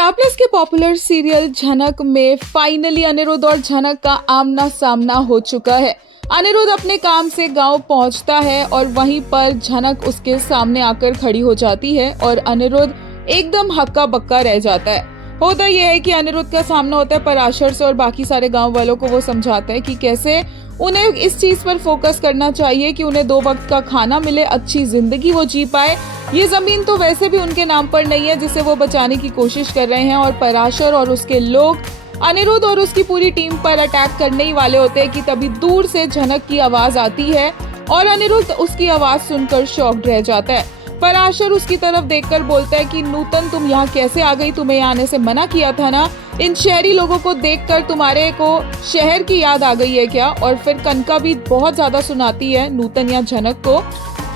Star plus के popular serial झनक में फाइनली अनिरुद्ध और झनक का आमना सामना हो चुका है। अनिरुद्ध अपने काम से गांव पहुंचता है और वहीं पर झनक उसके सामने आकर खड़ी हो जाती है और अनिरुद्ध एकदम हक्का बक्का रह जाता है। होता यह है कि अनिरुद्ध का सामना होता है पराशर से और बाकी सारे गांव वालों को वो समझाता है कि कैसे उन्हें इस चीज पर फोकस करना चाहिए कि उन्हें 2 वक्त का खाना मिले, अच्छी जिंदगी वो जी पाए। ये जमीन तो वैसे भी उनके नाम पर नहीं है जिसे वो बचाने की कोशिश कर रहे हैं और पराशर और उसके लोग अनिरुद्ध और उसकी पूरी टीम पर अटैक करने ही वाले होते हैं कि तभी दूर से झनक की आवाज आती है और अनिरुद्ध उसकी आवाज सुनकर शॉक्ड रह जाता है। पराशर उसकी तरफ देखकर बोलता है कि नूतन, तुम यहाँ कैसे आ गई? तुम्हें यहाँ आने से मना किया था ना। इन शहरी लोगों को देखकर तुम्हारे को शहर की याद आ गई है क्या? और फिर कनका भी बहुत ज्यादा सुनाती है नूतन या झनक को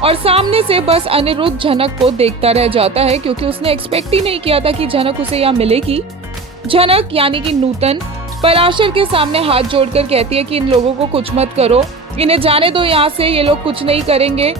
और सामने से बस अनिरुद्ध झनक को देखता रह जाता है क्योंकि उसने एक्सपेक्ट ही नहीं किया था कि झनक उसे यहाँ मिलेगी। झनक यानी कि नूतन पराशर के सामने हाथ जोड़कर कहती है कि इन लोगों को कुछ मत करो, इन्हें जाने दो यहाँ से, ये लोग कुछ नहीं करेंगे।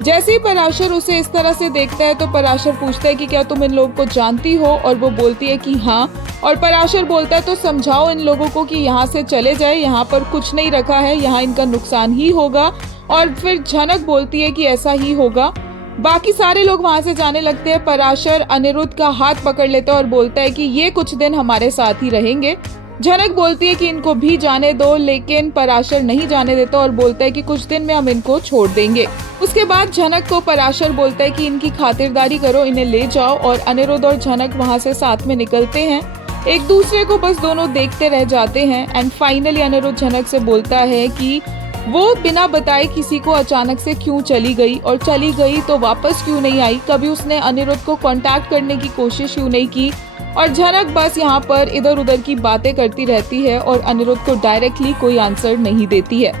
जैसे ही पराशर उसे इस तरह से देखता है तो पराशर पूछता है कि क्या तुम इन लोगों को जानती हो? और वो बोलती है कि हाँ। और पराशर बोलता है तो समझाओ इन लोगों को कि यहाँ से चले जाए, यहाँ पर कुछ नहीं रखा है, यहाँ इनका नुकसान ही होगा। और फिर झनक बोलती है कि ऐसा ही होगा। बाकी सारे लोग वहां से जाने लगते हैं। पराशर अनिरुद्ध का हाथ पकड़ लेता है और बोलता है कि ये कुछ दिन हमारे साथ ही रहेंगे। झनक बोलती है कि इनको भी जाने दो, लेकिन पराशर नहीं जाने देता और बोलता है कि कुछ दिन में हम इनको छोड़ देंगे। उसके बाद झनक को पराशर बोलता है कि इनकी खातिरदारी करो, इन्हें ले जाओ। और अनिरुद्ध और झनक वहां से साथ में निकलते हैं, एक दूसरे को बस दोनों देखते रह जाते हैं। एंड फाइनली अनिरुद्ध झनक से बोलता है कि वो बिना बताए किसी को अचानक से क्यों चली गई और चली गई तो वापस क्यों नहीं आई, कभी उसने अनिरुद्ध को कांटेक्ट करने की कोशिश क्यों नहीं की। और झनक बस यहाँ पर इधर उधर की बातें करती रहती है और अनिरुद्ध को डायरेक्टली कोई आंसर नहीं देती है।